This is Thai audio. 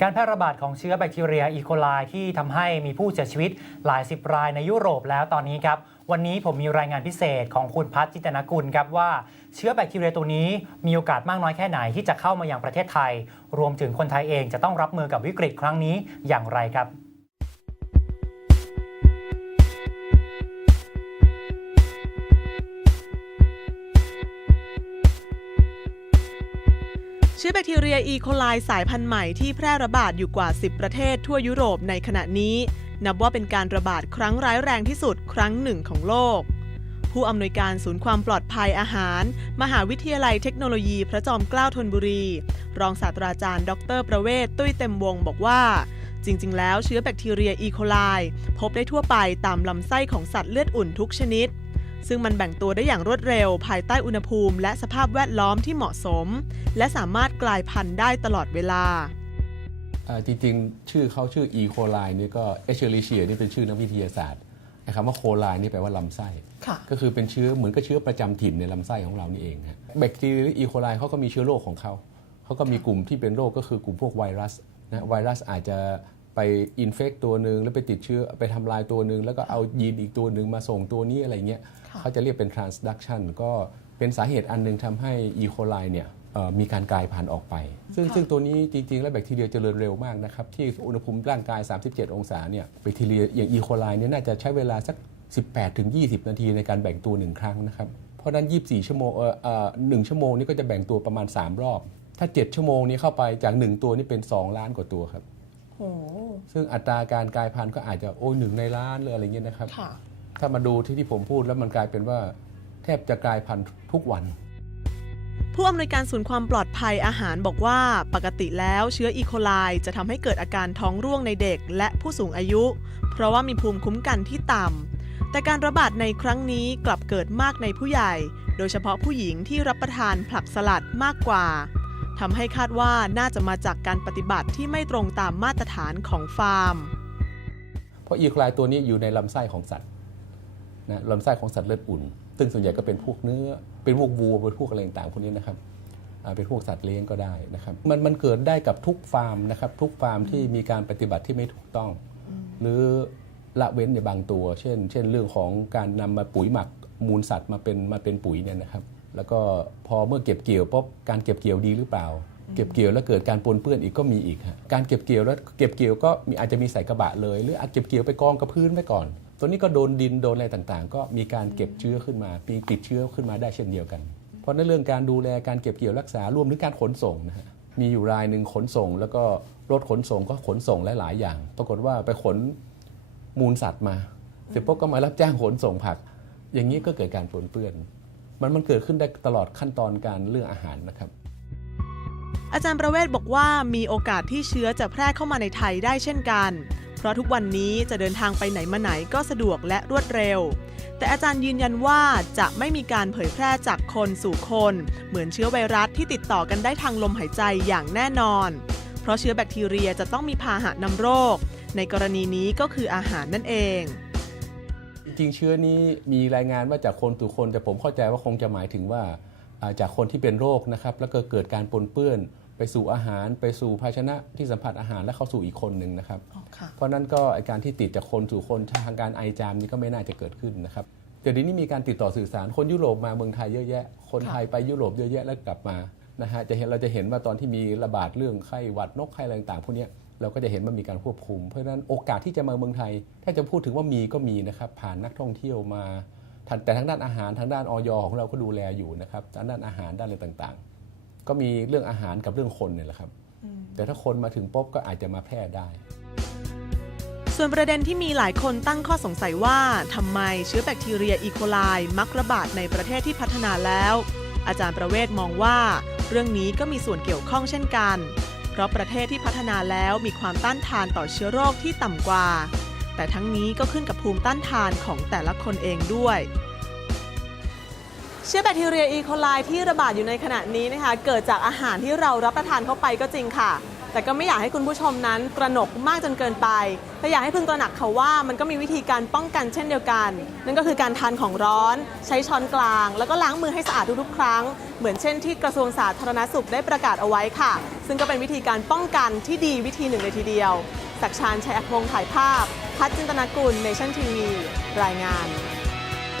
การแพร่ระบาดของเชื้อแบคทีเรียอีโคไลที่ทำให้มีผู้เสียชีวิตหลายสิบรายในยุโรปแล้วตอนนี้ครับ วันนี้ผมมีรายงานพิเศษของคุณพัฒจิตนกุลครับว่าเชื้อแบคทีเรียตัวนี้มีโอกาสมากน้อยแค่ไหนที่จะเข้ามายังประเทศไทย รวมถึงคนไทยเองจะต้องรับมือกับวิกฤตครั้งนี้อย่างไรครับ ชื้อแบคทีเรียอีโคไลสายพันธุ์ใหม่ที่แพร่ระบาดอยู่กว่า 10 ประเทศทั่วยุโรปในขณะนี้ นับว่าเป็นการระบาดครั้งร้ายแรงที่สุดครั้งหนึ่งของโลก ผู้อำนวยการศูนย์ความปลอดภัยอาหาร มหาวิทยาลัยเทคโนโลยีพระจอมเกล้าธนบุรี รองศาสตราจารย์ ดร ประเวศตุ้ยเต็มวงบอกว่า จริง ๆ แล้วเชื้อแบคทีเรียอีโคไลพบได้ทั่วไปตามลำไส้ของสัตว์เลือดอุ่นทุกชนิด ซึ่งมันแบ่งตัวได้อย่างรวดเร็ว ภายใต้อุณหภูมิ และสภาพแวดล้อมที่เหมาะสม และสามารถกลายพันธุ์ได้ตลอดเวลาเอ่อจริงๆ ชื่อเขาชื่อ E. coli นี่ก็เอเชอริเชียนี่เป็นชื่อนักวิทยาศาสตร์นะครับว่าโคไลนี่แปลว่าลำไส้ค่ะก็คือเป็นเชื้อเหมือนกับเชื้อประจำถิ่นในลำไส้ของเรานี่เองฮะแบคทีเรียอีโคไลเขาก็มีเชื้อโรคของเขาเขาก็มีกลุ่มที่เป็นโรคก็คือกลุ่มพวกไวรัสนะไวรัสอาจจะ ไปอินเฟกตัวหนึ่งแล้วไปติดเชื้อไปทำลายตัวหนึ่งแล้วก็เอายีนอีกตัวหนึ่งมาส่งตัวนี้อะไรเงี้ยค่ะเขาจะเรียกเป็น transduction ก็เป็นสาเหตุอันหนึ่งทำให้อีโคไลเนี่ยเอ่อมีการกลายพันธุ์ออกไป ซึ่งซึ่งตัวนี้จริง ๆ แล้วแบคทีเรียเจริญเร็วมากนะครับ ที่อุณหภูมิร่างกาย 37 องศาเนี่ยแบคทีเรียอย่างอีโคไลเนี่ยน่าจะใช้เวลาสัก 18ถึง20 นาทีในการแบ่งตัวหนึ่งครั้งนะครับเพราะฉะนั้น 24 ชั่วโมงเออเอ่อหนึ่งชั่วโมงนี้ก็จะแบ่งตัวประมาณ 3 รอบ ถ้า 7 ชั่วโมงนี้เข้าไปจาก 1 ตัวนี่เป็น 2 ล้านกว่าตัวครับโอ้ ซึ่งอัตราการกลายพันธุ์ก็อาจจะโอ้ยหนึ่งในล้านเลยอะไรเงี้ยนะครับค่ะถ้ามาดูที่ที่ผมพูดแล้วมันกลายเป็นว่า แทบจะกลายพันธุ์ทุกวัน ผู้อำนวยการศูนย์ความปลอดภัยอาหารบอกว่าปกติแล้วเชื้ออีโคไลจะทำให้เกิดอาการท้องร่วงในเด็กและผู้สูงอายุ เพราะว่ามีภูมิคุ้มกันที่ต่ำแต่การระบาดในครั้งนี้กลับเกิดมากในผู้ใหญ่ โดยเฉพาะผู้หญิงที่รับประทานผักสลัดมากกว่า ทำให้คาดว่าน่าจะมาจากการปฏิบัติที่ไม่ตรงตามมาตรฐานของฟาร์ม เพราะอีโคไลตัวนี้อยู่ในลำไส้ของสัตว์นะลำไส้ของสัตว์เลือดอุ่น ซึ่งส่วนใหญ่ก็เป็นพวกเนื้อ เป็นพวกวัวเป็นพวกอะไรต่างๆพวกนี้นะครับเป็นพวกสัตว์เลี้ยงก็ได้นะครับ มันมันเกิดได้กับทุกฟาร์มนะครับ ทุกฟาร์มที่มีการปฏิบัติที่ไม่ถูกต้อง หรือละเว้นในบางตัว เช่น เช่นเรื่องของการนำมาปุ๋ยหมักมูลสัตว์มาเป็นมาเป็นปุ๋ยเนี่ยนะครับ แล้วก็พอเมื่อเก็บเกี่ยวปุ๊บการเก็บเกี่ยวดีหรือเปล่า เก็บเกี่ยวแล้วเกิดการปนเปื้อนอีกก็มีอีกฮะการเก็บเกี่ยวแล้วเก็บเกี่ยวก็มีอาจจะมีใส่กระบะเลย หรืออาจเก็บเกี่ยวไปกองกับพื้นไว้ก่อน ตัวนี้ก็โดนดินโดนอะไรต่างๆ ก็มีการเก็บเชื้อขึ้นมามีติดเชื้อขึ้นมาได้เช่นเดียวกัน เพราะในเรื่องการดูแลการเก็บเกี่ยวรักษารวมถึงการขนส่งนะฮะมีอยู่รายหนึ่งขนส่ง แล้วก็รถขนส่งก็ขนส่งหลายๆอย่าง ปรากฏว่าไปขนมูลสัตว์มาเสร็จปุ๊บก็มารับจ้างขนส่งผัก อย่างนี้ก็เกิดการปนเปื้อน มันมันเกิดขึ้นได้ตลอดขั้นตอนการเรื่องอาหารนะครับ อาจารย์ประเวศบอกว่ามีโอกาสที่เชื้อจะแพร่เข้ามาในไทยได้เช่นกัน เพราะทุกวันนี้จะเดินทางไปไหนมาไหนก็สะดวกและรวดเร็ว แต่อาจารย์ยืนยันว่าจะไม่มีการเผยแพร่จากคนสู่คน เหมือนเชื้อไวรัสที่ติดต่อกันได้ทางลมหายใจอย่างแน่นอน เพราะเชื้อแบคทีเรียจะต้องมีพาหะนำโรค ในกรณีนี้ก็คืออาหารนั่นเอง จริงๆเชื้อนี้มีรายงานว่าจากคนสู่คน แต่ผมเข้าใจว่าคงจะหมายถึงว่าอ่าจากคนที่เป็นโรคนะครับแล้วก็เกิดการปนเปื้อนไปสู่อาหารไปสู่ภาชนะที่สัมผัสอาหารและเข้าสู่อีกคนหนึ่งนะครับ เพราะนั้นก็ไอ้การที่ติดจากคนสู่คนทางการไอจามนี่ก็ไม่น่าจะเกิดขึ้นนะครับเดี๋ยวนี้มีการติดต่อสื่อสารคนยุโรปมาเมืองไทยเยอะแยะ คนไทยไปยุโรปเยอะแยะแล้วกลับมานะฮะจะเห็นเราจะเห็นว่าตอนที่มีระบาดเรื่องไข้หวัดนกไข้อะไรต่างๆพวกเนี้ย เราก็จะเห็นว่ามีการควบคุม เพราะฉะนั้นโอกาสที่จะมาเมืองไทย ถ้าจะพูดถึงว่ามีก็มีนะครับ ผ่านนักท่องเที่ยวมาทันแต่ทางด้านอาหารทางด้านออยของเราก็ดูแลอยู่นะครับทางด้านอาหารด้านอะไรต่างๆ ก็มีเรื่องอาหารกับเรื่องคนเนี่ยแหละครับ แต่ถ้าคนมาถึงปุ๊บก็อาจจะมาแพร่ได้ ส่วนประเด็นที่มีหลายคนตั้งข้อสงสัยว่าทำไมเชื้อแบคทีเรียอีโคไลมักระบาดในประเทศที่พัฒนาแล้ว อาจารย์ประเวศมองว่า เรื่องนี้ก็มีส่วนเกี่ยวข้องเช่นกัน เพราะประเทศที่พัฒนาแล้วมีความต้านทานต่อเชื้อโรคที่ต่ำกว่า แต่ทั้งนี้ก็ขึ้นกับภูมิต้านทานของแต่ละคนเองด้วยเชื้อแบคทีเรียอีโคไลที่ระบาดอยู่ในขณะนี้นะคะ เกิดจากอาหารที่เรารับประทานเข้าไปก็จริงค่ะ แต่ก็ไม่อยากให้คุณผู้ชมนั้นตระหนกมากจนเกินไป แต่อยากให้พึงตระหนักค่ะว่ามันก็มีวิธีการป้องกันเช่นเดียวกัน นั่นก็คือการทานของร้อน ใช้ช้อนกลาง แล้วก็ล้างมือให้สะอาดทุกๆครั้ง เหมือนเช่นที่กระทรวงสาธารณสุขได้ประกาศเอาไว้ค่ะ ซึ่งก็เป็นวิธีการป้องกันที่ดีวิธีหนึ่งเลยทีเดียวศักชานชัยอัครพงถ่ายภาพ พัฒจินตนากุลเนชั่นทีวีรายงาน